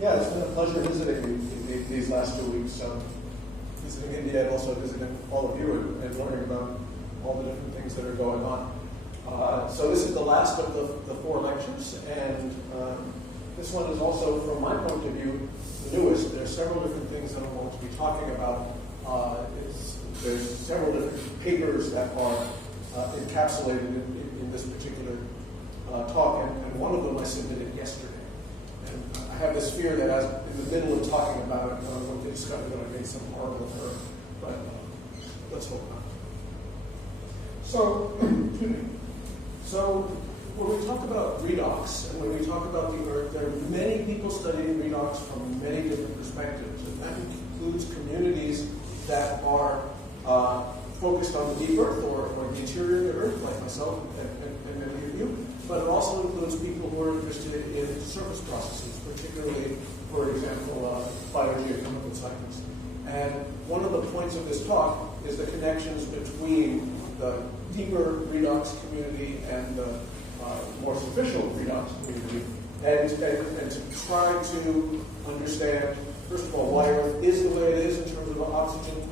Yeah, it's been a pleasure visiting you these last 2 weeks. Visiting India and also visiting all of you and learning about all the different things that are going on. So this is the last of the 4 lectures, and this one is also, from my point of view, the newest. There are several different things that I'm going to be talking about. There's several different papers that are encapsulated in this particular talk, and one of them I submitted yesterday. And I have this fear that as in the middle of talking about it, I'm going to discover that I made some horrible error, but let's hope not. So, so when we talk about redox, and when we talk about the Earth, there are many people studying redox from many different perspectives, and that includes communities that are focused on the deep Earth or the interior of the Earth, like myself and many of you, but it also includes people who are interested in surface processes, particularly, for example, biogeochemical cycles. And one of the points of this talk is the connections between the deeper redox community and the more superficial redox community, and to try to understand, first of all, why Earth is the way it is in terms of oxygen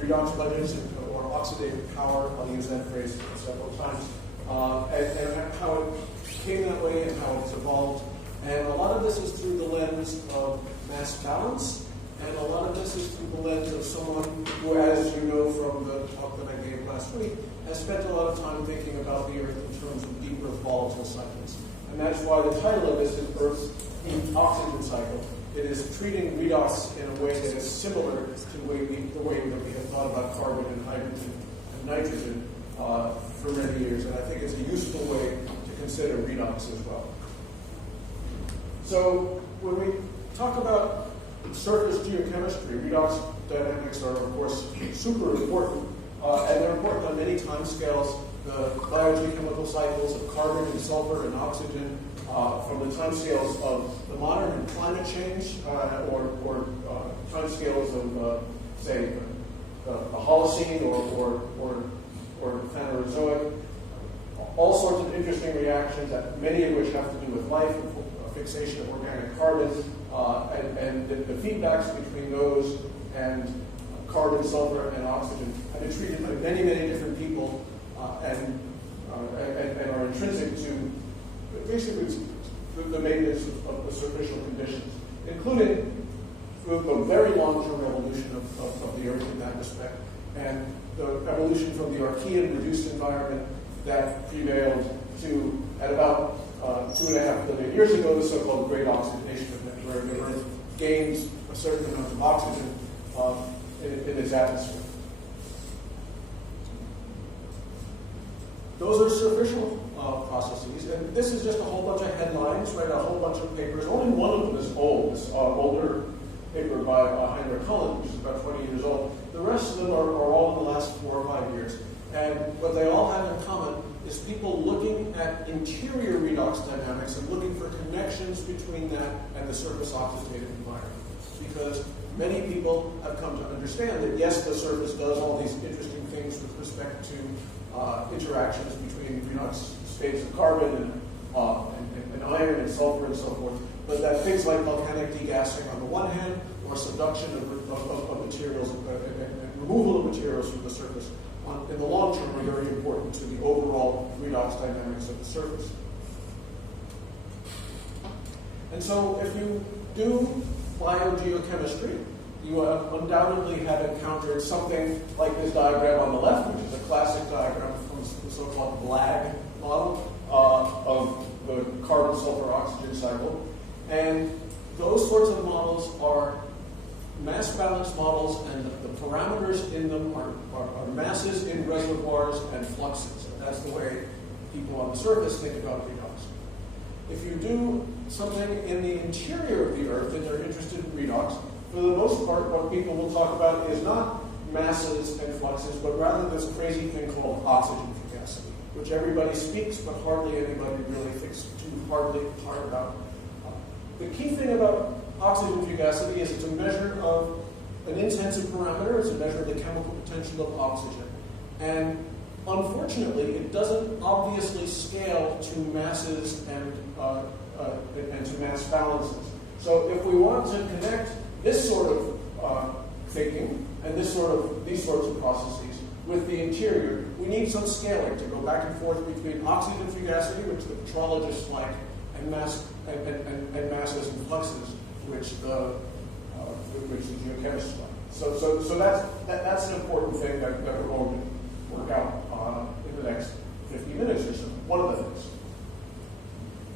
redox budgets or oxidative power. I'll use that phrase several times. And how it came that way and how it's evolved. And a lot of this is through the lens of mass balance, and a lot of this is through the lens of someone who, as you know from the talk that I gave last week, has spent a lot of time thinking about the Earth in terms of deep Earth volatile cycles. And that's why the title of this is Earth's oxygen cycle. It is treating redox in a way that is similar to the way that we have thought about carbon and hydrogen and nitrogen for many years, and I think it's a useful way to consider redox as well. So when we talk about surface geochemistry, redox dynamics are, of course, super important, and they're important on many time scales. The biogeochemical cycles of carbon and sulfur and oxygen, from the time scales of the modern climate change, or time scales of, say, the Holocene or Phanerozoic, all sorts of interesting reactions, many of which have to do with life, fixation of organic carbon, and the feedbacks between those and carbon, sulfur, and oxygen have been treated by many, many different people and are intrinsic to basically the maintenance of the superficial conditions, including the very long-term evolution of the Earth in that respect, and the evolution from the Archean reduced environment that prevailed to, at about 2.5 billion years ago, the so-called Great Oxidation Event, where the Earth gains a certain amount of oxygen in its atmosphere. Those are superficial processes, and this is just a whole bunch of headlines, right? A whole bunch of papers. Only one of them is old. This older paper by Heinrich Cullen, which is about 20 years old. The rest of them are all in the last 4 or 5 years. And what they all have in common is people looking at interior redox dynamics and looking for connections between that and the surface oxidative environment. Because many people have come to understand that, yes, the surface does all these interesting things with respect to interactions between redox states of carbon and iron and sulfur and so forth, but that things like volcanic degassing on the one hand, or subduction of materials and removal of materials from the surface in the long term are very important to the overall redox dynamics of the surface. And so if you do biogeochemistry, you undoubtedly have encountered something like this diagram on the left, which is a classic diagram from the so-called BLAG model of the carbon-sulfur-oxygen cycle. And those sorts of models are mass balance models, and the parameters in them are masses in reservoirs and fluxes. And that's the way people on the surface think about redox. If you do something in the interior of the Earth and they're interested in redox, for the most part, what people will talk about is not masses and fluxes, but rather this crazy thing called oxygen fugacity, which everybody speaks, but hardly anybody really thinks too hard about. The key thing about oxygen fugacity is it's a measure of an intensive parameter. It's a measure of the chemical potential of oxygen. And unfortunately, it doesn't obviously scale to masses and to mass balances. So if we want to connect this sort of thinking and these sorts of processes with the interior, we need some scaling to go back and forth between oxygen fugacity, which the petrologists like, and mass and masses and fluxes, which the geochemists like. So that's an important thing that we're going to work out in the next 50 minutes or so. One of the things.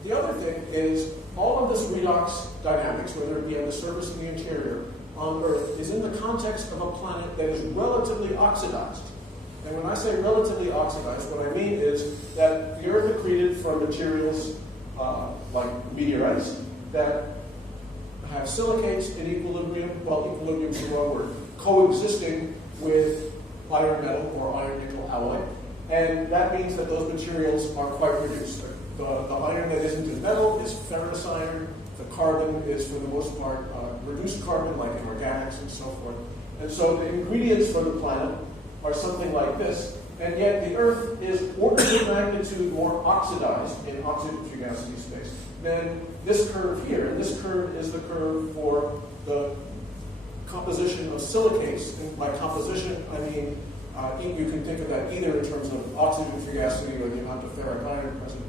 The other thing is all of this redox dynamics, whether it be on the surface and the interior on Earth, is in the context of a planet that is relatively oxidized. And when I say relatively oxidized, what I mean is that the Earth accreted from materials like meteorites that have silicates in equilibrium, well, equilibrium is the wrong word, coexisting with iron metal or iron nickel alloy. And that means that those materials are quite reduced. The iron that isn't in metal is ferrous iron. The carbon is, for the most part, reduced carbon, like in organics and so forth. And so the ingredients for the planet are something like this. And yet the Earth is orders of magnitude more oxidized in oxygen fugacity space than this curve here. And this curve is the curve for the composition of silicates. And by composition, I mean you can think of that either in terms of oxygen fugacity or the amount of ferric iron present,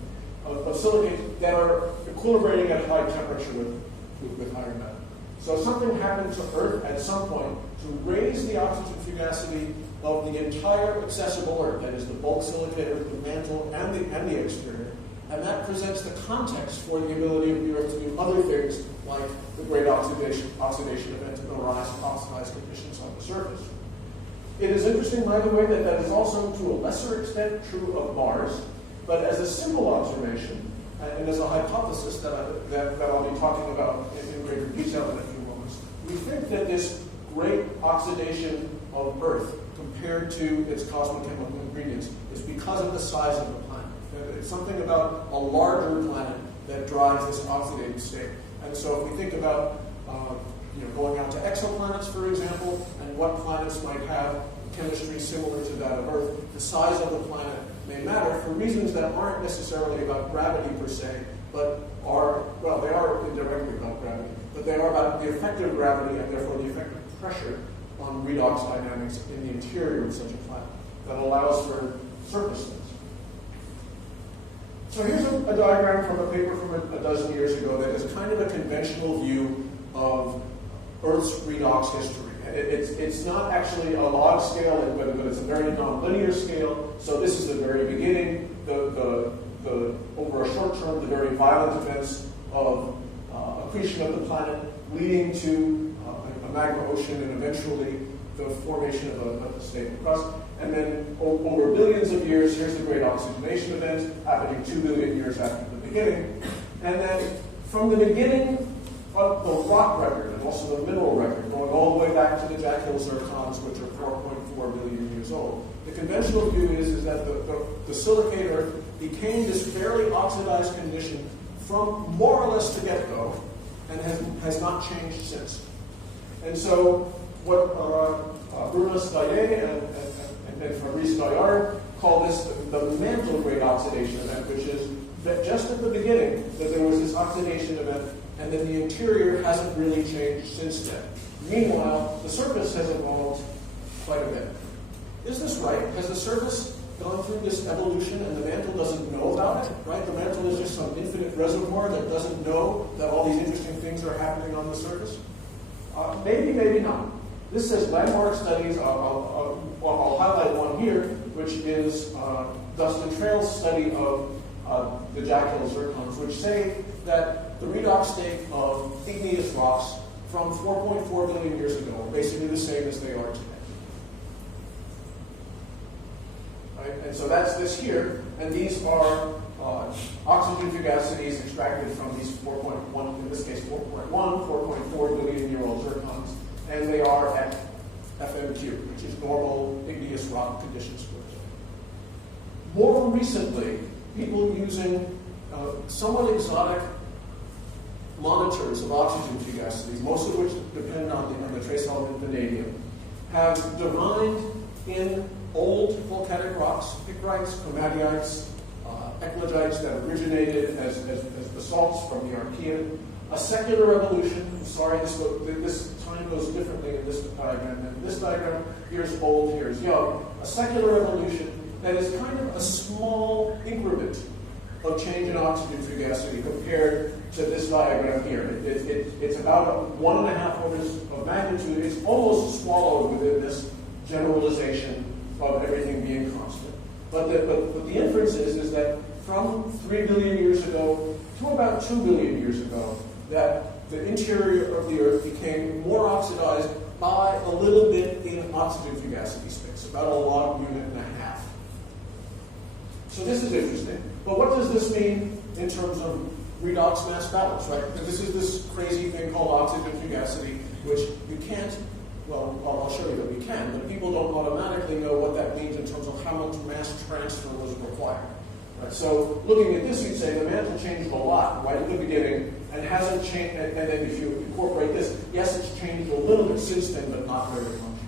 of silicates that are equilibrating at high temperature with iron metal. So something happened to Earth at some point to raise the oxygen fugacity of the entire accessible Earth, that is the bulk silicate Earth, the mantle, and the exterior. And that presents the context for the ability of the Earth to do other things like the great oxidation event and the rise of oxidized conditions on the surface. It is interesting, by the way, that is also to a lesser extent true of Mars, but as a simple observation, and as a hypothesis that I'll be talking about in greater detail in a few moments, we think that this great oxidation of Earth compared to its cosmochemical ingredients is because of the size of the planet. It's something about a larger planet that drives this oxidative state. And so if we think about going out to exoplanets, for example, and what planets might have chemistry similar to that of Earth, the size of the planet may matter for reasons that aren't necessarily about gravity per se, but they are indirectly about gravity, but they are about the effective gravity and therefore the effective pressure on redox dynamics in the interior of such a planet that allows for surface things. So here's a diagram from a paper from a dozen years ago that is kind of a conventional view of Earth's redox history. It's not actually a log scale, but it's a very nonlinear scale. So this is the very beginning, over a short term, the very violent events of accretion of the planet, leading to a magma ocean and eventually the formation of a stable crust. And then over billions of years, here's the great oxygenation event happening 2 billion years after the beginning. And then from the beginning of the rock record and also the mineral record, going all the way back to the Jack Hill zircons, which are 4.4 billion years old, the conventional view is that the silicate Earth became this fairly oxidized condition from more or less the get-go and has not changed since. And so what Bruno Staillet and Fabrice Gaillard call this the mantle great oxidation event, which is that just at the beginning that there was this oxidation event and then the interior hasn't really changed since then. Meanwhile, the surface has evolved quite a bit. Is this right? Has the surface gone through this evolution and the mantle doesn't know about it, right? The mantle is just some infinite reservoir that doesn't know that all these interesting things are happening on the surface? Maybe, maybe not. This says landmark studies. I'll highlight one here, which is Dustin Trail's study of the Jack Hill zircons, which say that the redox state of igneous rocks from 4.4 billion years ago are basically the same as they are today. Right? And so that's this here, and these are oxygen fugacities extracted from these 4.1, in this case 4.1, 4.4 billion year old zircons, and they are at FMQ, which is normal igneous rock conditions for it. More recently, people using somewhat exotic monitors of oxygen fugacities, most of which depend on the trace element vanadium, have divined in old volcanic rocks, picrites, chromatites, eclogites that originated as basalts from the Archean, a secular revolution. I'm sorry, this time goes differently in this diagram than in this diagram. Here's old, here's young. A secular revolution that is kind of a small increment of change in oxygen fugacity compared to this diagram here. It's about 1.5 orders of magnitude. It's almost swallowed within this generalization of everything being constant. But the inference is that from 3 billion years ago to about 2 billion years ago, that the interior of the Earth became more oxidized by a little bit in oxygen fugacity space, about a log unit and a half. So this is interesting. But what does this mean in terms of redox mass balance, right? This is this crazy thing called oxygen fugacity, which you can't, well, I'll show you that we can, but people don't automatically know what that means in terms of how much mass transfer was required. Right? So looking at this, you'd say the mantle changed a lot right at the beginning and hasn't changed, and then if you incorporate this, yes, it's changed a little bit since then, but not very much.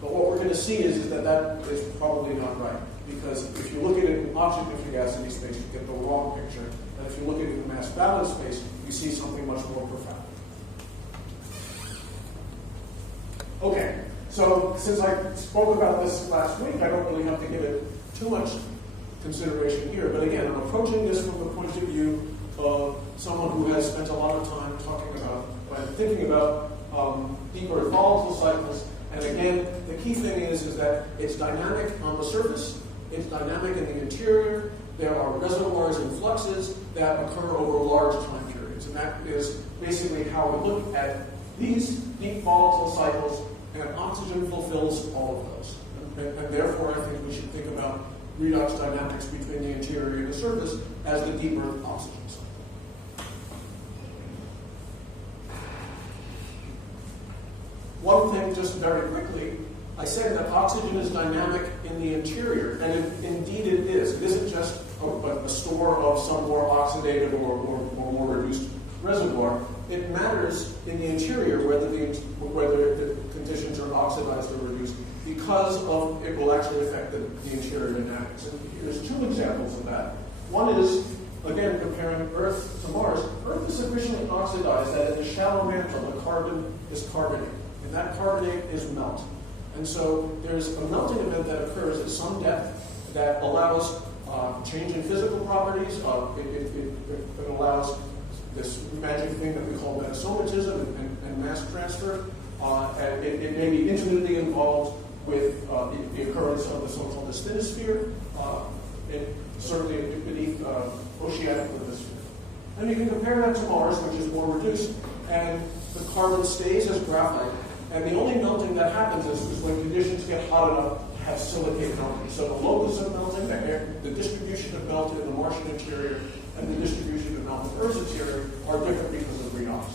But what we're going to see is that that is probably not right. Because if you look at it in oxygen fugacity space, you get the wrong picture. And if you look at it in mass balance space, you see something much more profound. Okay, so since I spoke about this last week, I don't really have to give it too much consideration here. But again, I'm approaching this from the point of view of someone who has spent a lot of time talking about, thinking about deep earth volatile cycles. And again, the key thing is that it's dynamic on the surface. It's dynamic in the interior. There are reservoirs and fluxes that occur over large time periods. And that is basically how we look at these deep volatile cycles, and oxygen fulfills all of those. And therefore, I think we should think about redox dynamics between the interior and the surface as the deep earth oxygen cycle. One thing, just very quickly, I said that oxygen is dynamic in the interior, and indeed it is. It isn't just a store of some more oxidative or more reduced reservoir. It matters in the interior whether the conditions are oxidized or reduced, because of it will actually affect the interior dynamics. And here's 2 examples of that. One is, again, comparing Earth to Mars. Earth is sufficiently oxidized that in the shallow mantle, the carbon is carbonate, and that carbonate is melt. And so there's a melting event that occurs at some depth that allows change in physical properties. It allows this magic thing that we call metasomatism and mass transfer. And it may be intimately involved with the occurrence of the so-called asthenosphere, certainly beneath oceanic lithosphere. And you can compare that to Mars, which is more reduced, and the carbon stays as graphite. And the only melting that happens is when conditions get hot enough to have silicate melting. So the locus of melting, the distribution of melt in the Martian interior and the distribution of melt in Earth's interior are different because of redox.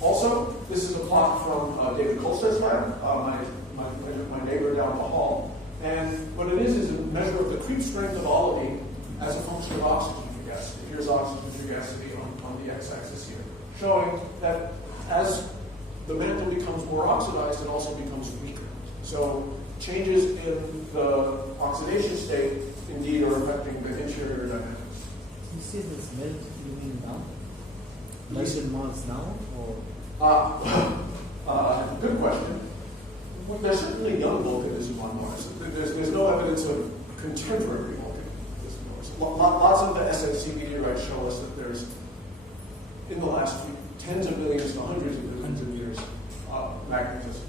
Also, this is a plot from David Kolstad's lab, my neighbor down the hall. And what it is a measure of the creep strength of olivine as a function of oxygen fugacity. Here's oxygen fugacity on the x-axis here, showing that as the mantle becomes more oxidized, it also becomes weaker. So changes in the oxidation state indeed are affecting the interior dynamics. You see this melt, you mean now? Melt in Mars now? Or? Good question. Well, there's certainly young volcanism on Mars. There's no evidence of contemporary volcanism on Mars. Lots of the SNC meteorites show us that there's, in the last few tens of millions to hundreds of millions of years, magnetism.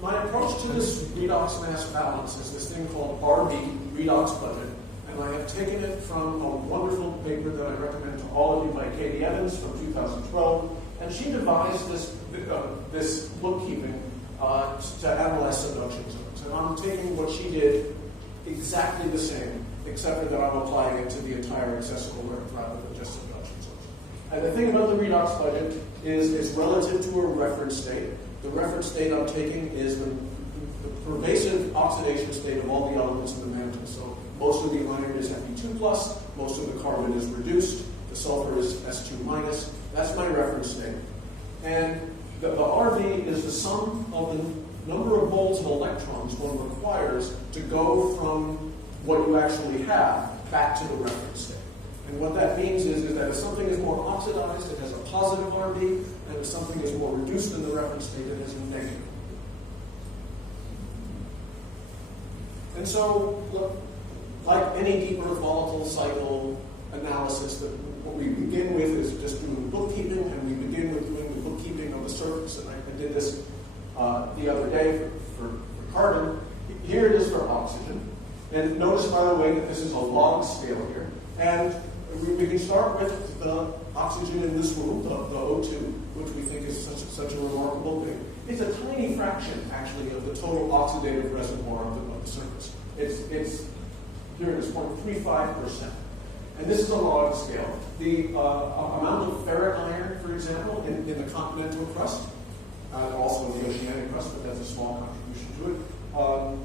My approach to this redox mass balance is this thing called RB, redox budget, and I have taken it from a wonderful paper that I recommend to all of you by Katie Evans from 2012, and she devised this bookkeeping to analyze subduction zones. And I'm taking what she did exactly the same, except for that I'm applying it to the entire accessible Earth rather than just subduction zones. And the thing about the redox budget is it's relative to a reference state. The reference state I'm taking is the pervasive oxidation state of all the elements in the mantle. So most of the iron is Fe2+, most of the carbon is reduced, the sulfur is S2-. That's my reference state. And the RV is the sum of the number of volts of electrons one requires to go from what you actually have back to the reference state. And what that means is that if something is more oxidized, it has a positive RB, and if something is more reduced in the reference state, it has a negative. And so, look, like any deep earth volatile cycle analysis, that what we begin with is just doing bookkeeping, and we begin with doing the bookkeeping of the surface. And I did this the other day for carbon. Here it is for oxygen. And notice, by the way, that this is a log scale here. And we can start with the oxygen in this room, the O2, which we think is such a remarkable thing. It's a tiny fraction, actually, of the total oxidative reservoir of the surface. It's here it is 0.35%. And this is a log scale. The amount of ferric iron, for example, in the continental crust, also in the oceanic crust, but that's a small contribution to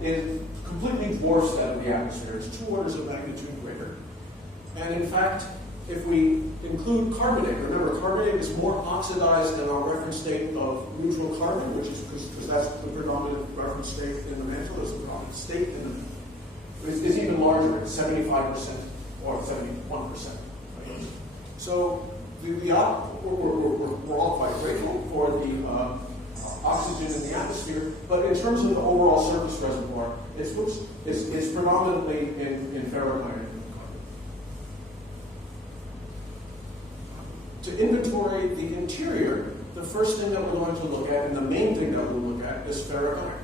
it, it completely dwarfs that of the atmosphere. It's 2 orders of magnitude greater. And in fact, if we include carbonate, remember carbonate is more oxidized than our reference state of neutral carbon, which is because that's the predominant reference state in the mantle, is the predominant state in the is even larger, it's 75% or 71%. Right? So we're all quite grateful for the oxygen in the atmosphere, but in terms of the overall surface reservoir, it's predominantly in ferric iron. To inventory the interior, the first thing that we're going to look at, and the main thing that we'll look at, is ferric iron.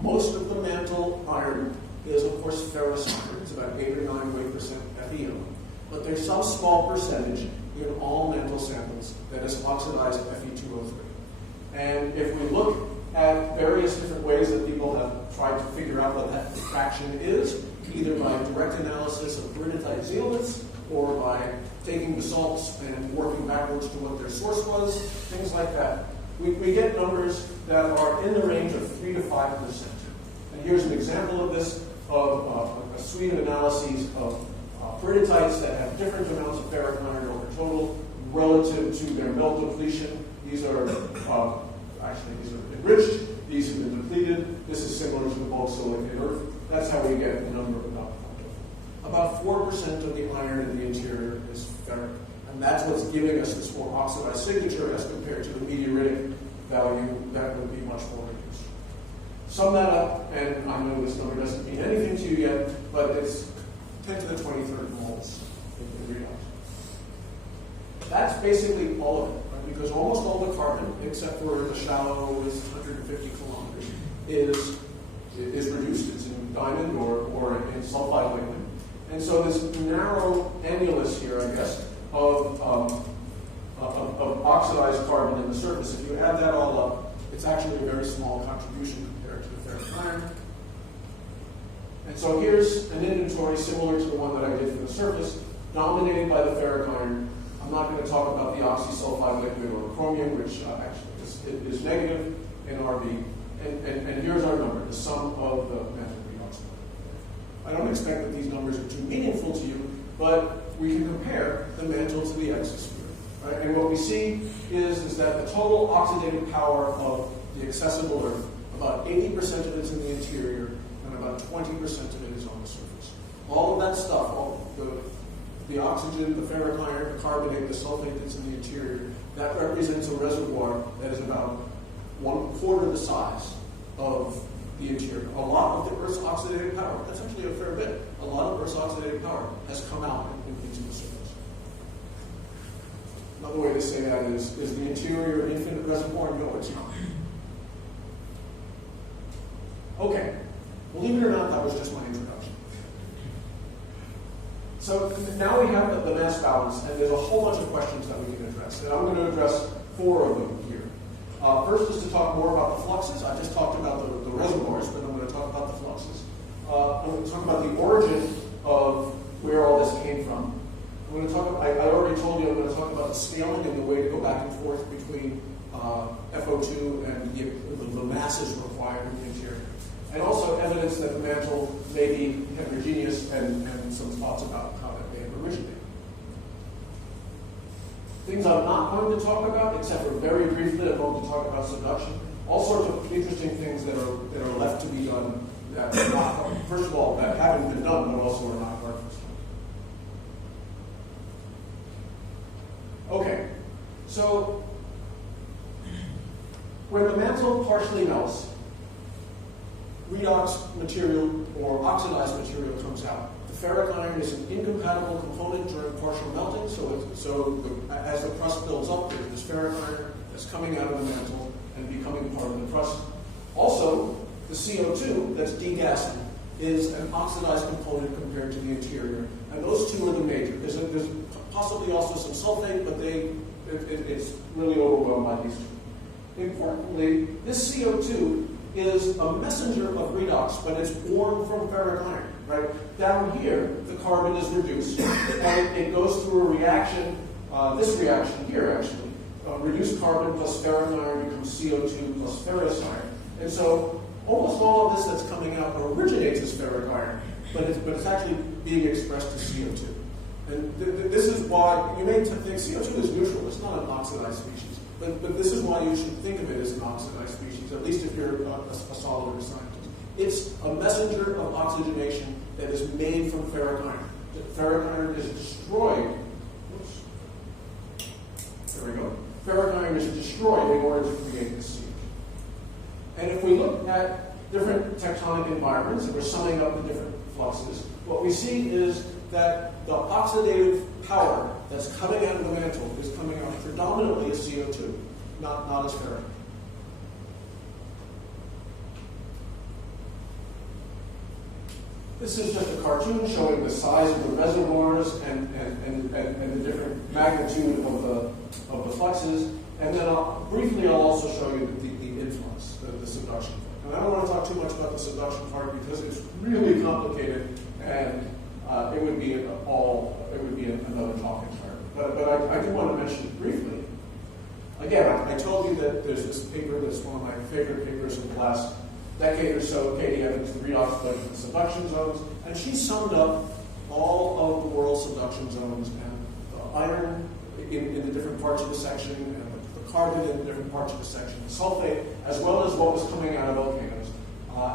Most of the mantle iron is, of course, ferrous iron. It's about 8 or 9 weight % FeO. But there's some small percentage in all mantle samples that is oxidized Fe2O3. And if we look at various different ways that people have tried to figure out what that fraction is, either by direct analysis of peridotite zeolites or by taking the salts and working backwards to what their source was, things like that, we get numbers that are in the range of 3 to 5%. And here's an example of this, of a suite of analyses of peridotites that have different amounts of ferric iron over total relative to their melt depletion. These are enriched, these have been depleted. This is similar to the bulk silicate Earth. That's how we get the number about 4% of the iron in the interior is ferric. And that's what's giving us this more oxidized signature as compared to the meteoritic value that would be much more reduced. Sum that up, and I know this number doesn't mean anything to you yet, but it's 10 to the 23rd moles in redox. That's basically all of it, right? Because almost all the carbon, except for the shallow is 150 kilometers, is reduced. It's in diamond or in sulfide liquid. And so this narrow annulus here, I guess, of oxidized carbon in the surface, if you add that all up, it's actually a very small contribution compared to the ferric iron. And so here's an inventory similar to the one that I did for the surface, dominated by the ferric iron. I'm not going to talk about the oxysulfide liquid or chromium, which actually is negative in RB. And here's our number, the sum of the mantle redox. I don't expect that these numbers are too meaningful to you, but we can compare the mantle to the exosphere. Right? And what we see is that the total oxidative power of the accessible Earth, about 80% of it is in the interior, and about 20% of it is on the surface. All of that stuff, the oxygen, the ferric iron, the carbonate, the sulfate that's in the interior, that represents a reservoir that is about 1/4 the size of the interior. A lot of the Earth's oxidative power, that's actually a fair bit, a lot of Earth's oxidative power has come out into the surface. Another way to say that is the interior an infinite reservoir? No, it's not. Okay, believe it or not, that was just my introduction. So now we have the mass balance, and there's a whole bunch of questions that we can address. And I'm going to address 4 of them here. First is to talk more about the fluxes. I just talked about the reservoirs, but I'm going to talk about the fluxes. I'm going to talk about the origin of where all this came from. I'm going to talk about, I already told you I'm going to talk about the scaling and the way to go back and forth between FO2 and the masses required in the interior. And also evidence that the mantle may be heterogeneous and some thoughts about how that may have originated. Things I'm not going to talk about, except for very briefly, I'm going to talk about subduction. All sorts of interesting things that are left to be done that are not, first of all, that haven't been done, but also are not referenced. So when the mantle partially melts, redox material or oxidized material comes out. The ferric iron is an incompatible component during partial melting, as the crust builds up, there's this ferric iron that's coming out of the mantle and becoming part of the crust. Also, the CO2 that's degassing is an oxidized component compared to the interior. And those two are the major. There's possibly also some sulfate, but it's really overwhelmed by these two. Importantly, this CO2 is a messenger of redox, but it's born from ferric iron. Right? Down here, the carbon is reduced, and it goes through a reaction, this reaction here actually. Reduced carbon plus ferric iron becomes CO2 plus ferrous iron. And so almost all of this that's coming out originates as ferric iron, but it's actually being expressed as CO2. And this is why you may think CO2 is neutral. It's not an oxidized species. But this is why you should think of it as an oxidized species, at least if you're a solid or scientist. It's a messenger of oxygenation that is made from ferric iron. The ferric iron is destroyed. Oops. There we go. Ferric iron is destroyed in order to create this CO2. And if we look at different tectonic environments, and we're summing up the different fluxes, what we see is that the oxidative power that's coming out of the mantle is coming out predominantly as CO2, not as ferric. This is just a cartoon showing the size of the reservoirs and the different magnitude of the fluxes. And then briefly I'll also show you the influence, the subduction part. And I don't want to talk too much about the subduction part because it's really complicated and it would be another talk entirely. But I do want to mention it briefly. Again, I told you that there's this paper that's one of my favorite papers in the last decade or so, Katie Evans, the redox budget and subduction zones, and she summed up all of the world's subduction zones and the iron in the different parts of the section, and the carbon in the different parts of the section, the sulfate, as well as what was coming out of volcanoes.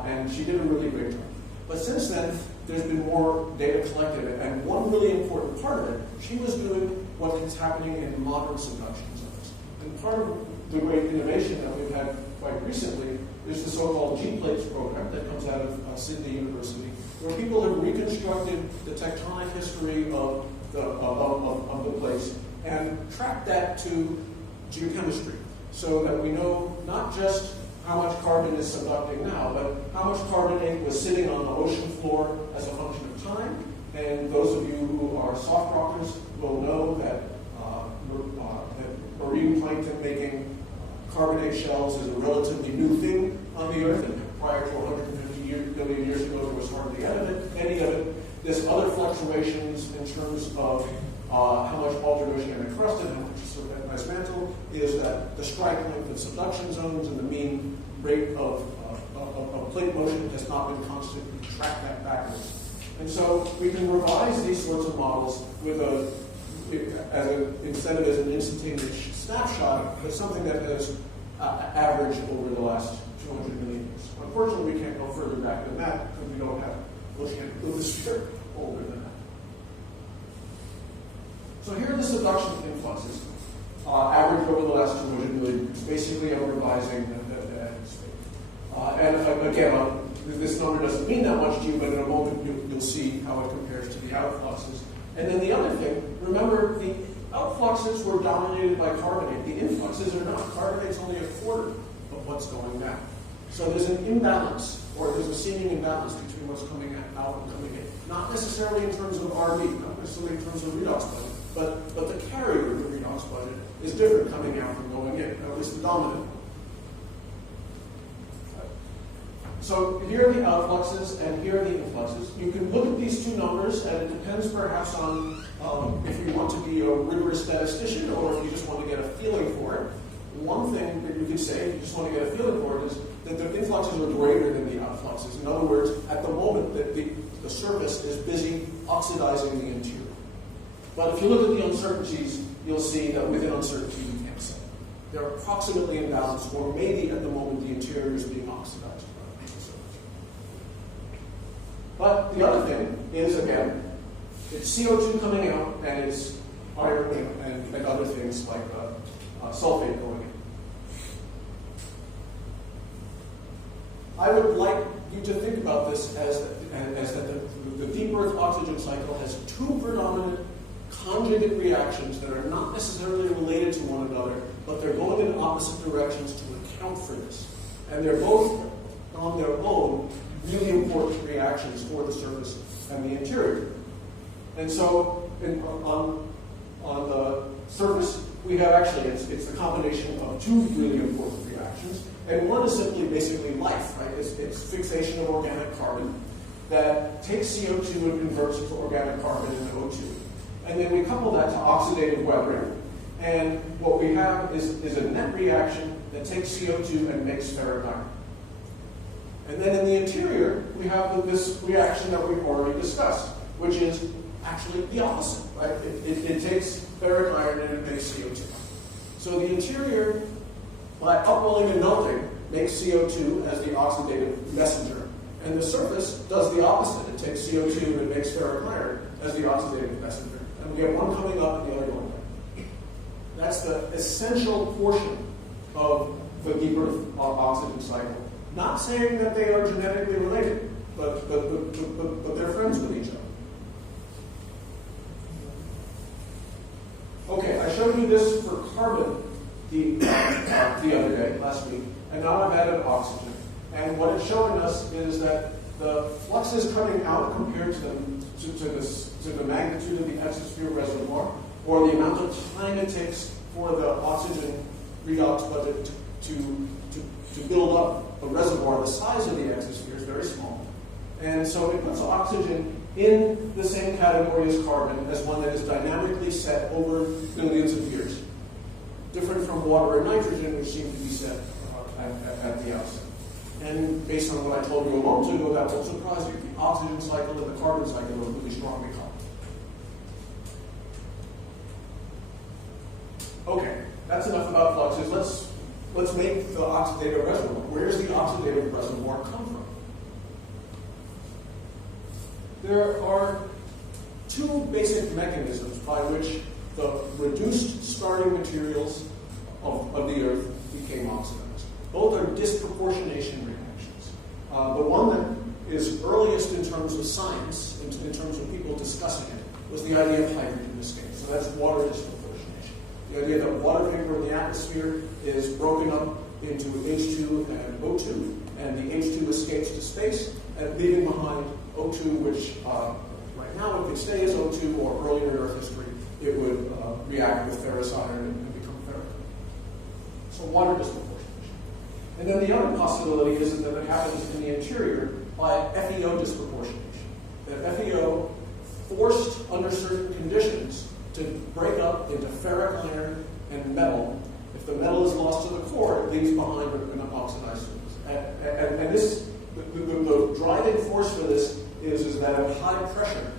And she did a really great job. But since then, there's been more data collected, and one really important part of it, she was doing what is happening in modern subduction zones. And part of the great innovation that we've had quite recently is the so-called G-Plates program that comes out of Sydney University, where people have reconstructed the tectonic history of the plates and tracked that to geochemistry, so that we know not just how much carbon is subducting now, but how much carbonate was sitting on the ocean floor as a function of time. And those of you who are soft rockers will know that marine plankton making carbonate shells is a relatively new thing on the Earth, and prior to 150 billion years ago, there was hardly any of it. There's other fluctuations in terms of how much altered oceanic crust and how much ice mantle is that the strike length of subduction zones and the mean rate of plate motion has not been constant. We track that backwards. And so we can revise these sorts of models with instead of as an instantaneous snapshot, but something that has averaged over the last 200 million years. Unfortunately, we can't go further back than that because we don't have oceanic lithosphere older than that. So here are the subduction influxes, averaged over the last 200 million years. Basically, I'm revising the end state. And again, this number doesn't mean that much to you, but in a moment you'll see how it compares to the outfluxes. And then the other thing, remember, the outfluxes were dominated by carbonate. The influxes are not. Carbonate's only a quarter of what's going down. So there's an imbalance, or there's a seeming imbalance between what's coming out and coming in. Not necessarily in terms of RB, not necessarily in terms of redox budget, but the carrier of the redox budget is different coming out from going in, at least the dominant. So here are the outfluxes and here are the influxes. You can look at these two numbers, and it depends perhaps on if you want to be a rigorous statistician or if you just want to get a feeling for it. One thing that you could say, if you just want to get a feeling for it, is that the influxes are greater than the outfluxes. In other words, at the moment, the surface is busy oxidizing the interior. But if you look at the uncertainties, you'll see that within uncertainty, you can't say. They're approximately in balance, or maybe at the moment the interior is being oxidized. But the other thing is, again, it's CO2 coming out, and it's iron and other things like sulfate going in. I would like you to think about this as that the deep Earth oxygen cycle has two predominant conjugate reactions that are not necessarily related to one another, but they're going in opposite directions to account for this. And they're both, on their own, really important reactions for the surface and the interior. And so, on the surface, we have actually, it's the combination of two really important reactions. And one is simply basically life, right? It's fixation of organic carbon that takes CO2 and converts it to organic carbon into O2. And then we couple that to oxidative weathering. And what we have is a net reaction that takes CO2 and makes ferric iron. And then in the interior, we have this reaction that we've already discussed, which is actually the opposite, right? It takes ferric iron and it makes CO2. So the interior, by upwelling and melting, makes CO2 as the oxidative messenger. And the surface does the opposite. It takes CO2 and it makes ferric iron as the oxidative messenger. And we get one coming up and the other going down. That's the essential portion of the deep Earth oxygen cycle. Not saying that they are genetically related, but they're friends with each other. Okay, I showed you this for carbon the other day, last week, and now I've added oxygen. And what it's showing us is that the fluxes coming out compared to the magnitude of the exosphere reservoir, or the amount of time it takes for the oxygen redox budget to build up a reservoir the size of the exosphere is very small. And so it puts oxygen in the same category as carbon as one that is dynamically set over billions of years. Different from water and nitrogen, which seem to be set at the outset. And based on what I told you a moment ago, that won't surprise you. The oxygen cycle and the carbon cycle are really strongly coupled. Okay, that's enough about fluxes. Let's make the oxidative reservoir. Where does the oxidative reservoir come from? There are two basic mechanisms by which the reduced starting materials of the Earth became oxidized. Both are disproportionation reactions. The one that is earliest in terms of science, in terms of people discussing it, was the idea of hydrogen escape. So that's water disproportionation. The idea that water vapor in the atmosphere is broken up into H2 and O2, and the H2 escapes to space, and leaving behind O2, which right now it could stay as O2, or earlier in Earth history, it would react with ferrous iron and become ferric. So water disproportionation. And then the other possibility is that it happens in the interior by FeO disproportionation. That FeO forced under certain conditions to break up into ferric iron and metal. If the metal is lost to the core, it leaves behind an oxidized surface. And this, the driving force for this is that at high pressure,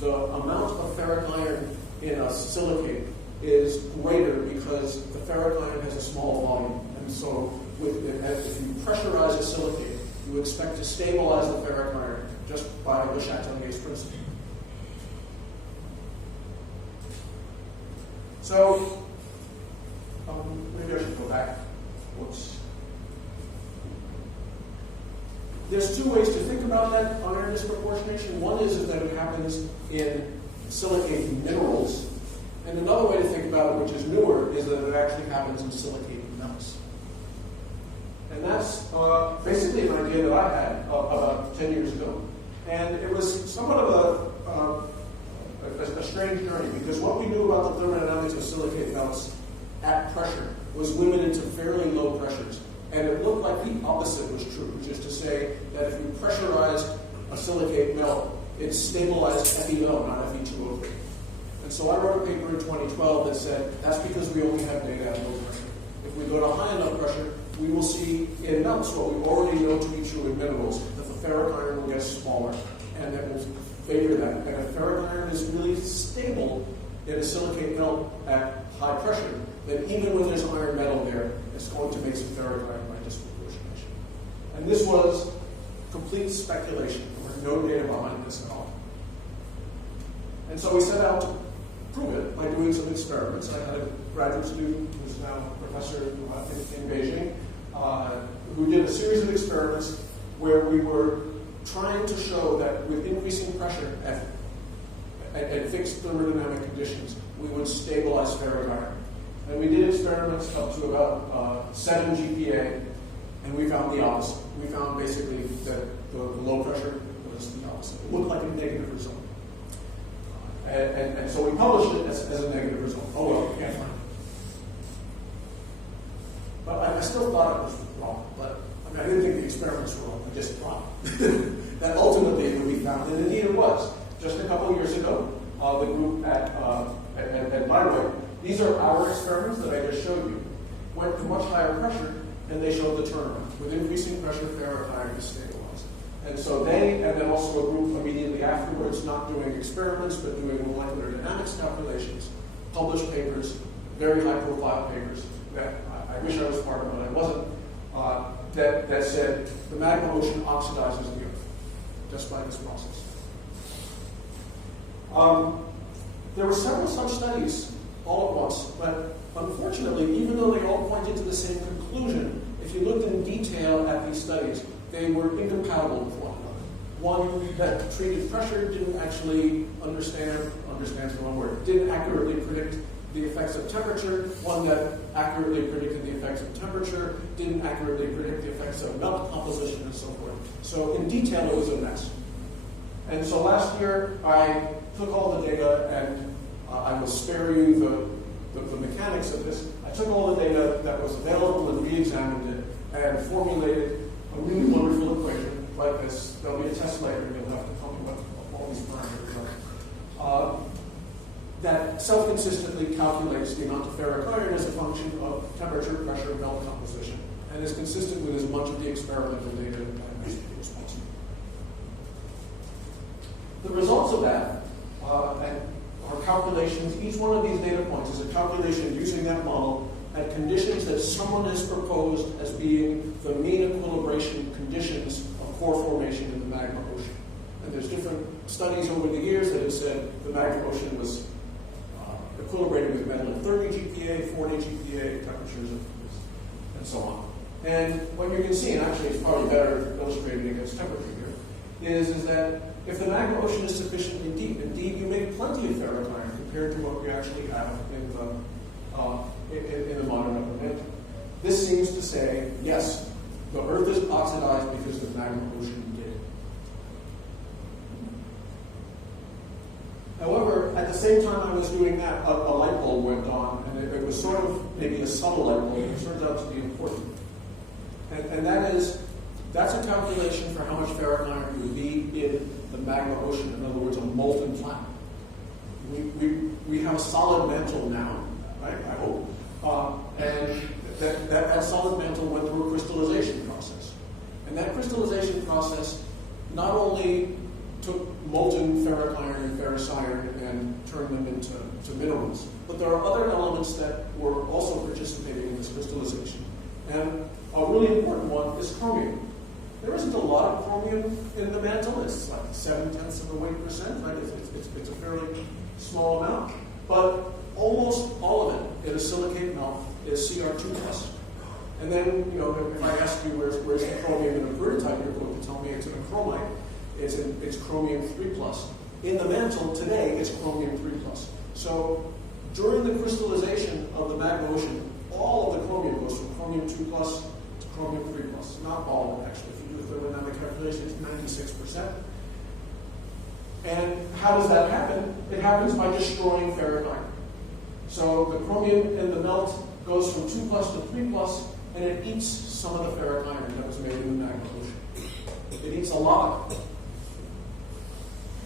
the amount of ferric iron in a silicate is greater because the ferric iron has a small volume. And so if you pressurize a silicate, you expect to stabilize the ferric iron just by Le Chatelier's principle. So, maybe I should go back. Whoops. There's two ways to think about that iron disproportionation. One is that it happens in silicate minerals. And another way to think about it, which is newer, is that it actually happens in silicate melts. And that's basically an idea that I had about 10 years ago. And it was somewhat of a strange journey, because what we knew about the thermodynamics of silicate melts at pressure was limited to fairly low pressures. And it looked like the opposite was true, which is to say that if you pressurized a silicate melt, it stabilized FeO, not Fe2O3. And so I wrote a paper in 2012 that said that's because we only have data at low pressure. If we go to high enough pressure, we will see in melts what we already know to be true in minerals, that the ferric iron will get smaller, and that will favor that. And if ferric iron is really stable in a silicate melt at high pressure, then even when there's iron metal there, it's going to make some ferric iron by disproportionation. And this was complete speculation. There was no data behind this at all. And so we set out prove it by doing some experiments. I had a graduate student who's now a professor in Beijing who did a series of experiments where we were trying to show that with increasing pressure at fixed thermodynamic conditions, we would stabilize ferric iron. And we did experiments up to about 7 GPa, and we found the opposite. We found basically that the low pressure was the opposite. It looked like a negative result. And so we published it as a negative result. Oh well, we can't find it. But I still thought it was wrong. But I mean, I didn't think the experiments were wrong. I just thought that ultimately it would be found, and indeed it was. Just a couple of years ago, the group at Bayreuth, these are our experiments that I just showed you, went to much higher pressure, and they showed the turnaround. With increasing pressure, ferric iron is stabilized. And so they, and then also a group immediately afterwards, not doing experiments, but doing molecular dynamics calculations, published papers, very high-profile papers, that I wish I was part of, but I wasn't, that said the magma ocean oxidizes the Earth just by this process. There were several such studies all at once, but unfortunately, even though they all pointed to the same conclusion, if you looked in detail at these studies, they were incompatible with one another. One that treated pressure didn't actually understands the wrong word, didn't accurately predict the effects of temperature. One that accurately predicted the effects of temperature didn't accurately predict the effects of melt composition and so forth. So in detail, it was a mess. And so last year, I took all the data, and I will spare you the mechanics of this. I took all the data that was available and re-examined it and formulated a really wonderful equation like this. There'll be a test later, and you'll have to tell me what all these parameters are. That self-consistently calculates the amount of ferric iron as a function of temperature, pressure, melt composition, and is consistent with as much of the experimental data as possible. The results of that are calculations. Each one of these data points is a calculation using that model at conditions that someone has proposed as being the mean equilibration conditions of core formation in the magma ocean. And there's different studies over the years that have said the magma ocean was equilibrated with metal at 30 GPa, 40 GPa, temperatures, and so on. And what you can see, and actually it's probably better illustrated against temperature here, is that if the magma ocean is sufficiently deep, indeed you make plenty of ferric iron compared to what we actually have in the modern upper mantle. This seems to say, yes, the Earth is oxidized because the magma ocean did. However, at the same time I was doing that, a light bulb went on, and it was sort of maybe a subtle light bulb. It turns out to be important. And that's a calculation for how much ferric iron would be in the magma ocean, in other words, a molten planet. We have a solid mantle now, right, I hope, and that solid mantle went through a crystallization process. And that crystallization process not only took molten ferric iron and ferrous iron and turned them into minerals, but there are other elements that were also participating in this crystallization. And a really important one is chromium. There isn't a lot of chromium in the mantle. It's like 0.7%, right? It's a fairly small amount. But almost all of it in a silicate melt is Cr2+. And then, if I ask you where's the chromium in a prototype, you're going to tell me it's in a chromite. It's chromium 3+. In the mantle today, it's chromium 3+. So during the crystallization of the magma ocean, all of the chromium goes from chromium 2+ to chromium 3+. Not all of it, actually. If you do a thermodynamic calculation, it's 96%. And how does that happen? It happens by destroying ferric iron. So the chromium in the melt goes from 2+ to 3+, and it eats some of the ferric iron that was made in the magma ocean. It eats a lot of it.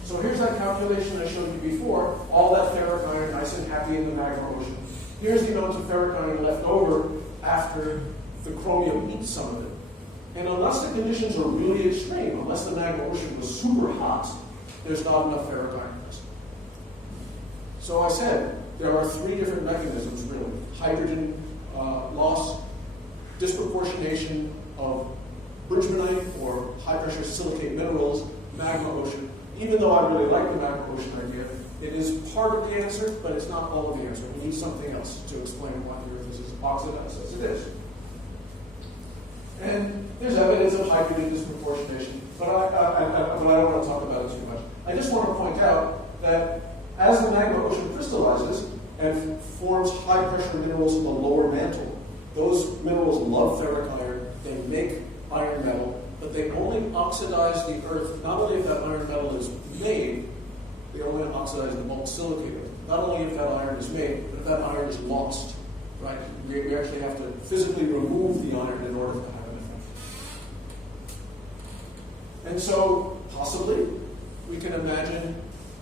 So here's that calculation I showed you before. All that ferric iron nice and happy in the magma ocean. Here's the amount of ferric iron left over after the chromium eats some of it. And unless the conditions are really extreme, unless the magma ocean was super hot, there's not enough ferric iron present. So I said there are three different mechanisms, really. Hydrogen loss, disproportionation of bridgemanite or high-pressure silicate minerals, magma ocean. Even though I really like the magma ocean idea, It is part of the answer, but it's not all of the answer. We need something else to explain why the Earth is as oxidized as it is. And there's evidence of hydrogen disproportionation, but I don't want to talk about it too much. I just want to point out that as the magma ocean crystallizes and forms high-pressure minerals in the lower mantle, those minerals love ferric iron, they make iron metal, but they only oxidize the Earth, not only if that iron metal is made, they only oxidize the bulk silicate. Not only if that iron is made, but if that iron is lost, right? We actually have to physically remove the iron in order to have an effect. And so, possibly, we can imagine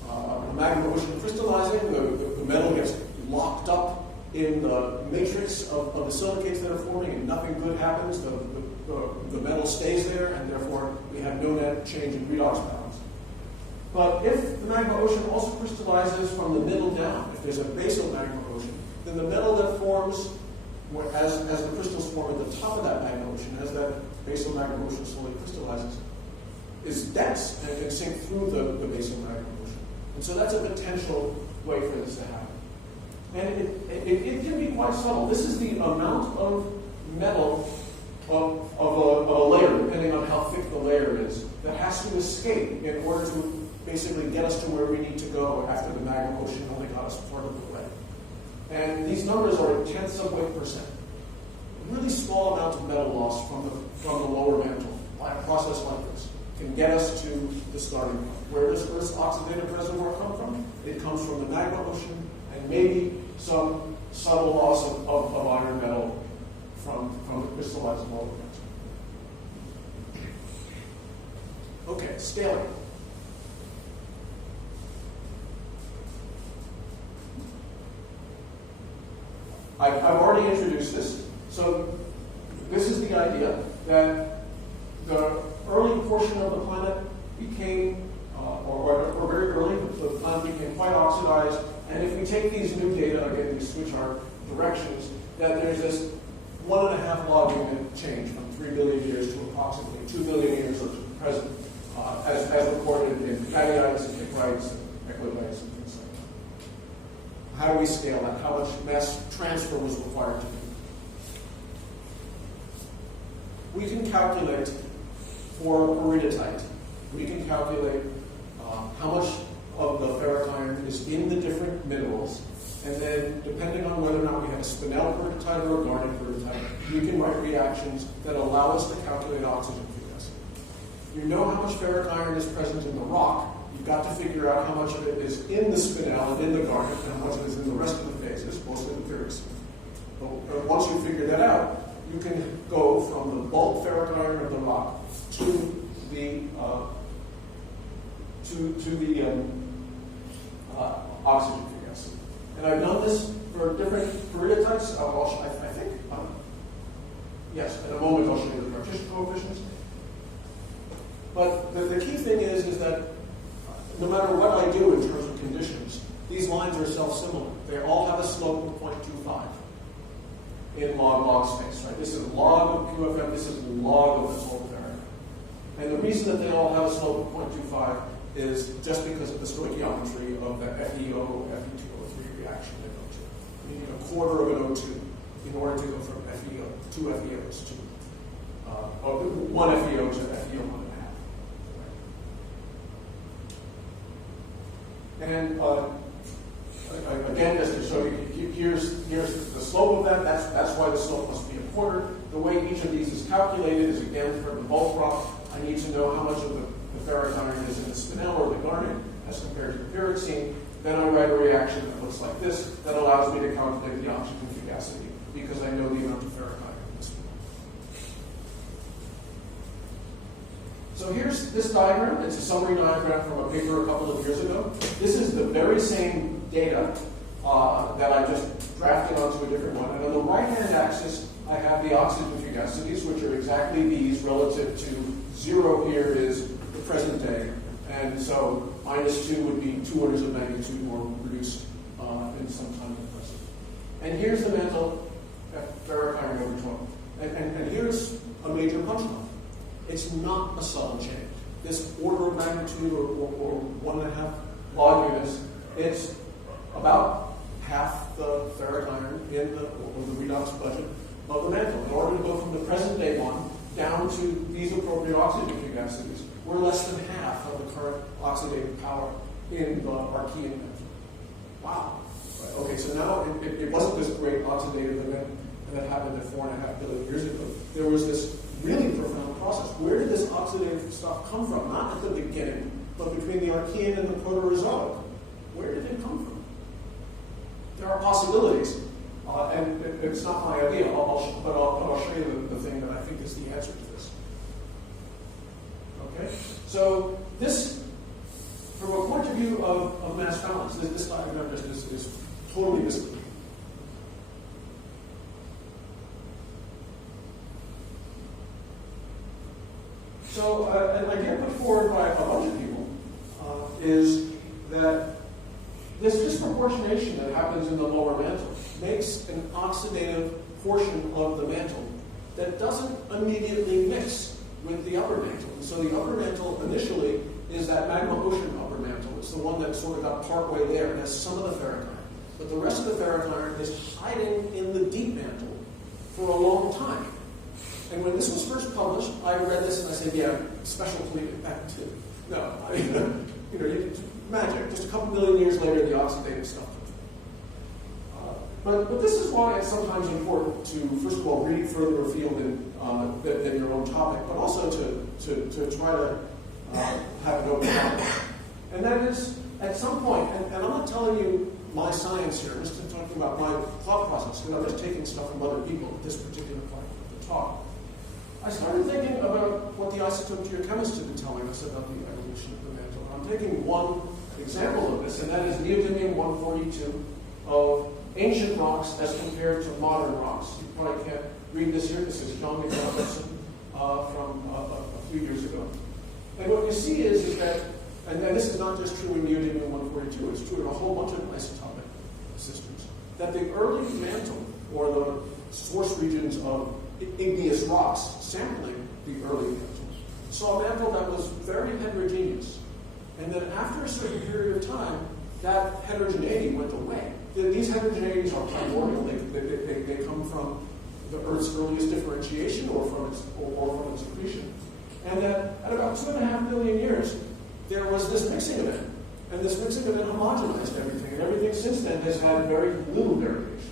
a magma ocean crystallizing, the metal gets locked up in the matrix of the silicates that are forming, and nothing good happens. The metal stays there, and therefore we have no net change in redox balance. But if the magma ocean also crystallizes from the middle down, if there's a basal magma ocean, then the metal that forms, as the crystals form at the top of that magma ocean, as that basal magma ocean slowly crystallizes, is dense and can sink through the basal magma ocean. And so that's a potential way for this to happen. And it can be quite subtle. This is the amount of metal of a layer, depending on how thick the layer is, that has to escape in order to basically get us to where we need to go after the magma ocean only got us part of the way. And these numbers are in tenths of weight percent. A really small amount of metal loss from the lower mantle by a process like this can get us to the starting point. Where does Earth's oxidative reservoir come from? It comes from the magma ocean and maybe some subtle loss of iron metal from the crystallized lower mantle. Okay, scaling. I've already introduced this. So this is the idea that the early portion of the planet became, or very early, the planet became quite oxidized. And if we take these new data, again, we switch our directions, that there's this 1.5 log unit change from 3 billion years to approximately 2 billion years of the present, as recorded in fatty and chyprites and eclodites and things like that. How do we scale that? How much mass transfer was required to do? We can calculate for peridotite. We can calculate how much of the ferric iron is in the different minerals, and then depending on whether or not we have a spinel peridotite or a garnet peridotite, we can write reactions that allow us to calculate oxygen fluidity. You know how much ferric iron is present in the rock. You've got to figure out how much of it is in the spinel and in the garnet, and how much of it is in the rest of the phases, mostly the pyrrhic. But once you figure that out, you can go from the bulk ferric iron of the rock to the oxygen fluidity. And I've done this for different peridotites. I think, yes, in a moment I'll show you the partition coefficients. But the key thing is that no matter what I do in terms of conditions, these lines are self-similar. They all have a slope of 0.25 in log space, right? This is log of QFM, this is log of the total ferric. And the reason that they all have a slope of 0.25 is just because of the stoichiometry of the FeO, Fe2O3 reaction they go to. You need a quarter of an O2 in order to go from FeO, 2 FeOs to, 1 FeO to FeO1.5. And again, just to show you, here's the slope of that. That's why the slope must be a quarter. The way each of these is calculated is, again, for the bulk rock, I need to know how much of the ferric iron is in the spinel or the garnet as compared to the pyroxene. Then I write a reaction that looks like this that allows me to calculate the oxygen fugacity because I know the amount of ferric iron in the spinel. So here's this diagram. It's a summary diagram from a paper a couple of years ago. This is the very same data that I just drafted onto a different one. And on the right-hand axis, I have the oxygen fugacities, which are exactly these relative to 0 here is the present day. And so -2 would be 2 orders of magnitude more reduced in some time in the present. And here's the mental ferric iron over 12. And here's a major punchline. It's not a subtle change. This order of magnitude or 1.5 log units It's about half the ferric iron in the redox budget of the mantle. In order to go from the present day one down to these appropriate oxidative capacities, we're less than half of the current oxidative power in the Archean mantle. Wow. Right. Okay, so now it wasn't this great oxidative event that happened at 4.5 billion years ago. There was this really profound process. Where did this oxidative stuff come from? Not at the beginning, but between the Archean and the Proterozoic. Where did it come from? There are possibilities, and it's not my idea, but I'll show you the thing that I think is the answer to this. Okay? So this, from a point of view of mass balance, this diagram is totally misleading. So an idea put forward by a bunch of people is that this disproportionation that happens in the lower mantle makes an oxidative portion of the mantle that doesn't immediately mix with the upper mantle. And so the upper mantle initially is that magma ocean upper mantle. It's the one that sort of got partway there. It has some of the ferric iron. But the rest of the ferric iron is hiding in the deep mantle for a long time. And when this was first published, I read this and I said, yeah, special pleated back too. No, I mean, magic. Just a couple million years later, the oxidative stuff. But this is why it's sometimes important to, first of all, read further afield than your own topic, but also to try to have an open topic. And that is, at some point, and I'm not telling you my science here, I'm just talking about my thought process, because I'm just taking stuff from other people at this particular point of the talk. I started thinking about what the isotope geochemists have been telling us about the evolution of the mantle. I'm taking one example of this, and that is neodymium-142 of ancient rocks as compared to modern rocks. You probably can't read this here. This is John McDonaldson from a few years ago. And what you see is that, and this is not just true in neodymium-142, it's true in a whole bunch of isotopic systems, that the early mantle, or the source regions of igneous rocks sampling the early mantles, saw a mantle that was very heterogeneous. And then after a certain period of time, that heterogeneity went away. These heterogeneities are primordial. They come from the Earth's earliest differentiation or from its accretion. And that at about 2.5 billion years, there was this mixing event. And this mixing event homogenized everything. And everything since then has had very little variation.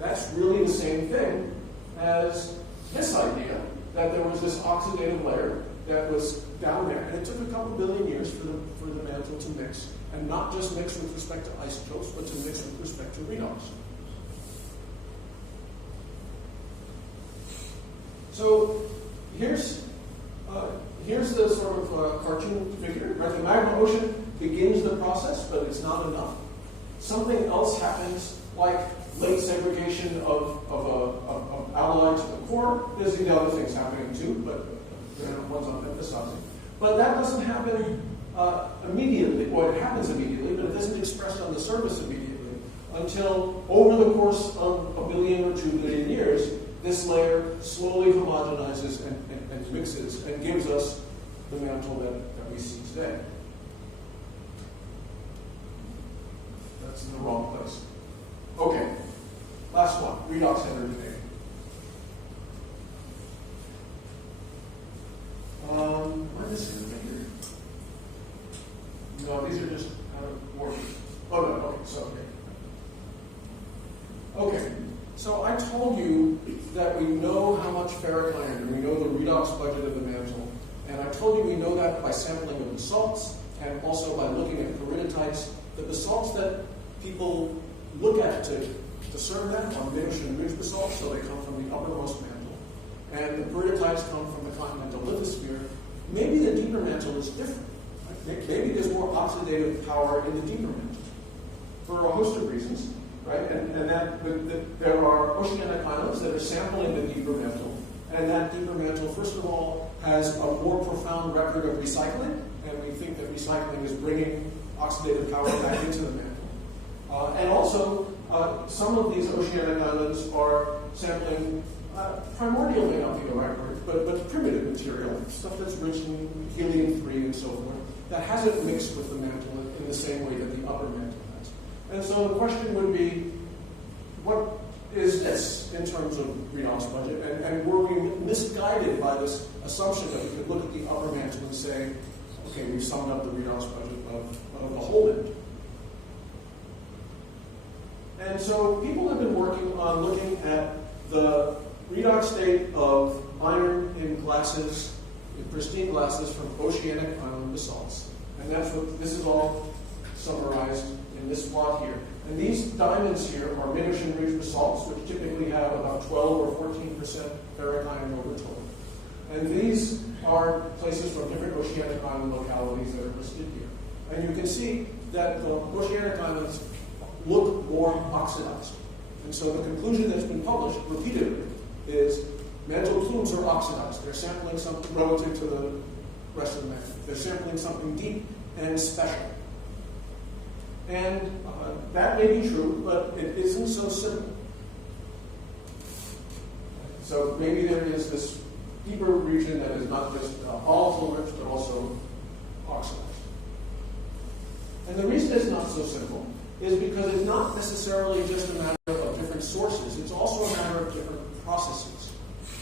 That's really the same thing as this idea that there was this oxidative layer that was down there. And it took a couple billion years for the mantle to mix. And not just mix with respect to isotopes, but to mix with respect to redox. So here's the sort of cartoon figure. Right? The magma ocean begins the process, but it's not enough. Something else happens, like late segregation of alloy to the core. There's the other things happening too, but ones I'm emphasizing. But that doesn't happen immediately. Well, it happens immediately, but it isn't expressed on the surface immediately until over the course of 1 billion or 2 billion years, this layer slowly homogenizes and mixes and gives us the mantle that we see today. That's in the wrong place. Okay, last one, redox heterogeneity. Am I missing a figure? No, these are just out of order. Oh, no, okay, so, okay, so I told you that we know how much ferric iron, and we know the redox budget of the mantle, and I told you we know that by sampling of basalts, and also by looking at peridotites. The basalts that people look at to discern that are Minish and ridge basalts, so they come from the uppermost mantle. And the peridotites come from the continental lithosphere. Maybe the deeper mantle is different. Right? Maybe there's more oxidative power in the deeper mantle for a host of reasons, right? And that there are oceanic islands that are sampling the deeper mantle, and that deeper mantle, first of all, has a more profound record of recycling, and we think that recycling is bringing oxidative power back into the mantle. And also, some of these oceanic islands are sampling primordial may not be the right word, but primitive material, stuff that's rich in helium-3 and so forth, that hasn't mixed with the mantle in the same way that the upper mantle has. And so the question would be, what is this in terms of redox budget? And were we misguided by this assumption that we could look at the upper mantle and say, okay, we've summed up the redox budget of the whole mantle? And so people have been working on looking at the redox state of iron in glasses, in pristine glasses from oceanic island basalts. And that's what this is all summarized in this plot here. And these diamonds here are mid-ocean ridge basalts, which typically have about 12 or 14% ferric iron over total. And these are places from different oceanic island localities that are listed here. And you can see that the oceanic islands look more oxidized. And so the conclusion that's been published repeatedly is mantle plumes are oxidized. They're sampling something relative to the rest of the mantle. They're sampling something deep and special. And that may be true, but it isn't so simple. So maybe there is this deeper region that is not just volatile rich, but also oxidized. And the reason it's not so simple is because it's not necessarily just a matter of different sources. It's also a matter of different processes.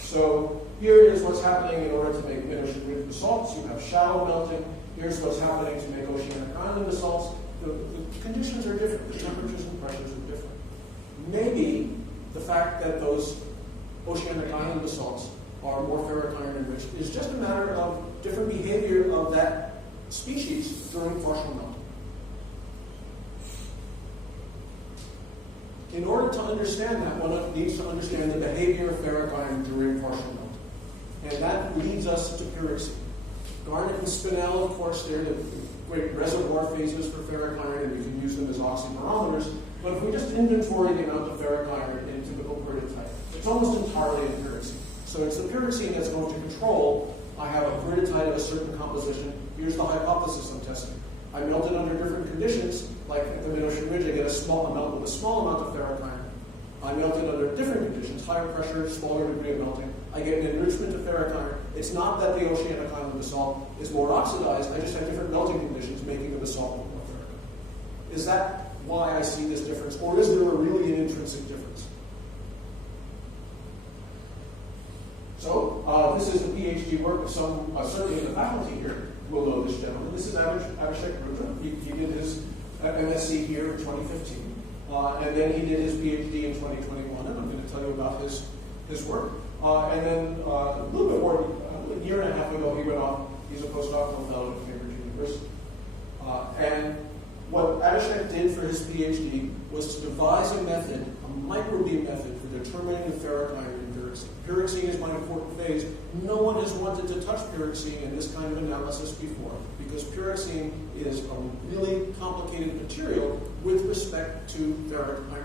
So here is what's happening in order to make mid-ocean ridge basalts. You have shallow melting. Here's what's happening to make oceanic island basalts. The conditions are different. The temperatures and pressures are different. Maybe the fact that those oceanic island basalts are more ferric iron enriched is just a matter of different behavior of that species during partial melting. In order to understand that, one needs to understand the behavior of ferric iron during partial melting. And that leads us to pyroxene. Garnet and Spinel, of course, they're the great reservoir phases for ferric iron, and we can use them as oxybarometers. But if we just inventory the amount of ferric iron in typical peridotite, it's almost entirely in pyroxene. So it's the pyroxene that's going to control. I have a peridotite of a certain composition. Here's the hypothesis I'm testing. I melt it under different conditions, like at the mid-ocean ridge, I get a melt with a small amount of ferric iron. I melt it under different conditions, higher pressure, smaller degree of melting. I get an enrichment of ferric iron. It's not that the oceanic island basalt is more oxidized, I just have different melting conditions making the basalt more ferric iron. Is that why I see this difference, or is there really an intrinsic difference? So, this is a PhD work of some, certainly in the faculty here, will know this gentleman. This is Abhishek Rudra. He did his MSc here in 2015. And then he did his PhD in 2021, and I'm going to tell you about his work. And then a little bit more, a year and a half ago, he went off. He's a postdoctoral fellow at Cambridge University. And what Abhishek did for his PhD was to devise a method, a microbeam method, for determining the ferric iron in pyroxene. Pyroxene is my important phase. No one has wanted to touch pyroxene in this kind of analysis before, because pyroxene is a really complicated material with respect to ferric iron.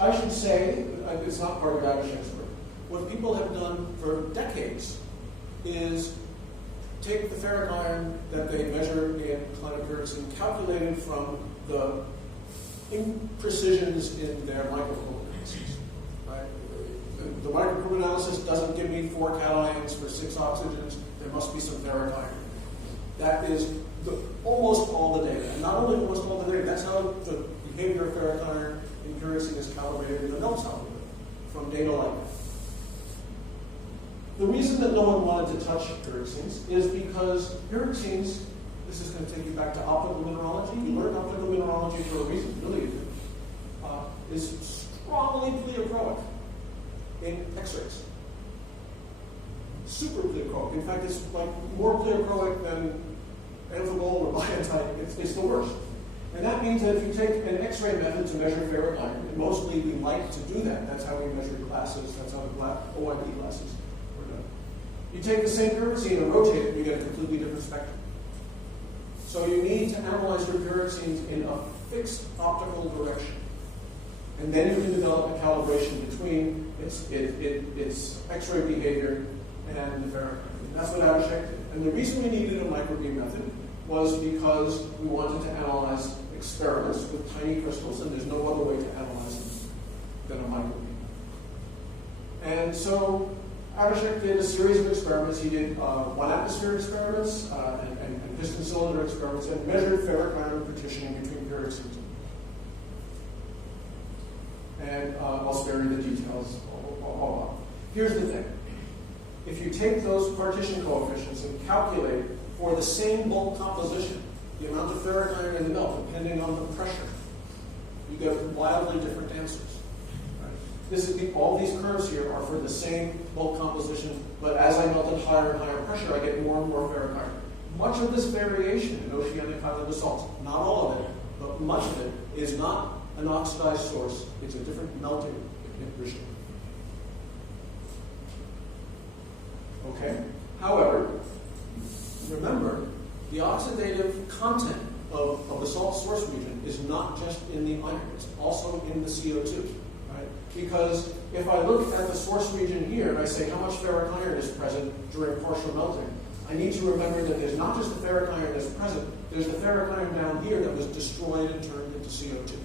I should say, it's not part of Abhishek's work, what people have done for decades is take the ferric iron that they measure in climate pyroxene, calculated from the imprecisions in their microprobe analysis. Right? The microprobe analysis doesn't give me 4 cations for 6 oxygens. There must be some ferric iron. That is almost all the data. And not only almost all the data, that's how the behavior of ferric iron in pyroxene is calibrated in the Nobel algorithm from data like that. The reason that no one wanted to touch pyroxenes is because pyroxenes, this is going to take you back to optical mineralogy. You learn optical mineralogy for a reason, really you do, is strongly pleochroic in X-rays. Super pleochroic. In fact, it's like more pleochroic than amphibole or biotite. It's the worst. And that means that if you take an X-ray method to measure ferric iron, and mostly we like to do that. That's how we measure glasses. That's how the OIP glasses were done. You take the same pyroxene and rotate it, and you get a completely different spectrum. So you need to analyze your pyroxenes in a fixed optical direction. And then you can develop a calibration between its X-ray behavior and the ferric iron. And that's what Abhishek did. And the reason we needed a microbeam method was because we wanted to analyze experiments with tiny crystals, and there's no other way to analyze them than a microbeam. And so Abhishek did a series of experiments. He did 1 atmosphere experiments and piston cylinder experiments and measured ferric iron partitioning between periodic systems. And I'll spare you the details. Here's the thing. If you take those partition coefficients and calculate for the same bulk composition, the amount of ferric iron in the melt, depending on the pressure, you get wildly different answers. Right? All these curves here are for the same bulk composition, but as I melt at higher and higher pressure, I get more and more ferric iron. Much of this variation in oceanic highland basalts, not all of it, but much of it, is not an oxidized source. It's a different melting regime. Okay? However, remember, the oxidative content of the salt source region is not just in the iron, it's also in the CO2. Right? Because if I look at the source region here and I say how much ferric iron is present during partial melting, I need to remember that there's not just the ferric iron that's present, there's the ferric iron down here that was destroyed and turned into CO2.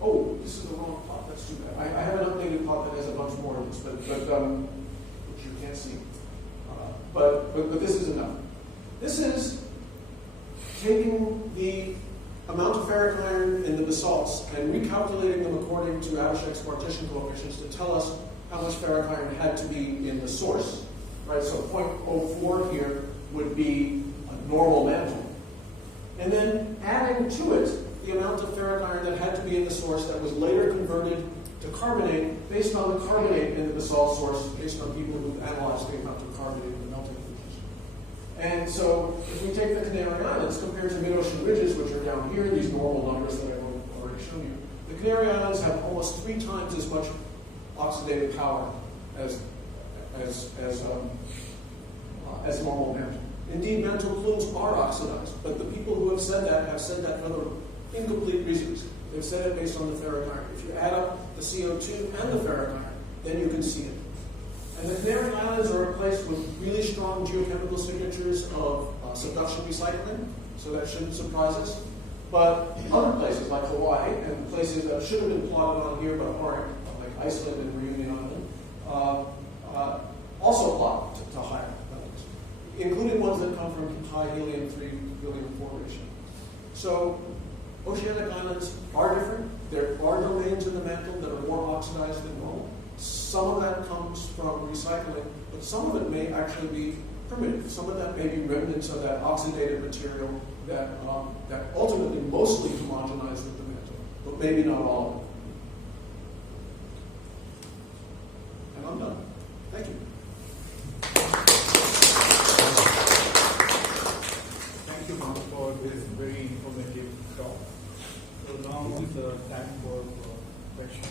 Oh, this is the wrong plot. That's too bad. I have an updated plot that has a bunch more of this, but which you can't see. But this is enough. This is taking the amount of ferric iron in the basalts and recalculating them according to Abhishek's partition coefficients to tell us how much ferric iron had to be in the source. Right? So 0.04 here would be a normal mantle. And then adding to it the amount of ferric iron that had to be in the source that was later converted to carbonate based on the carbonate in the basalt source, based on people who analyzed the amount of carbonate in the melting regions. And so if we take the Canary Islands compared to mid-ocean ridges, which are down here, these normal numbers that I've already shown you, the Canary Islands have almost 3 times as much oxidative power as normal mantle. Indeed, mantle plumes are oxidized, but the people who have said that for the incomplete reasons. They've said it based on the ferric iron. If you add up the CO2 and the ferric iron, then you can see it. And the Canary Islands are a place with really strong geochemical signatures of subduction recycling, so that shouldn't surprise us. But other places like Hawaii and places that should have been plotted on here but aren't, like Iceland and Reunion Island, also plot to higher levels, including ones that come from high helium-3, helium-4 ratio. So oceanic islands are different. There are domains in the mantle that are more oxidized than normal. Some of that comes from recycling, but some of it may actually be primitive. Some of that may be remnants of that oxidative material that ultimately mostly homogenized with the mantle, but maybe not all of it. And I'm done. Thank you. Thank you, Mark, for this very informative talk. So now is the time for questions.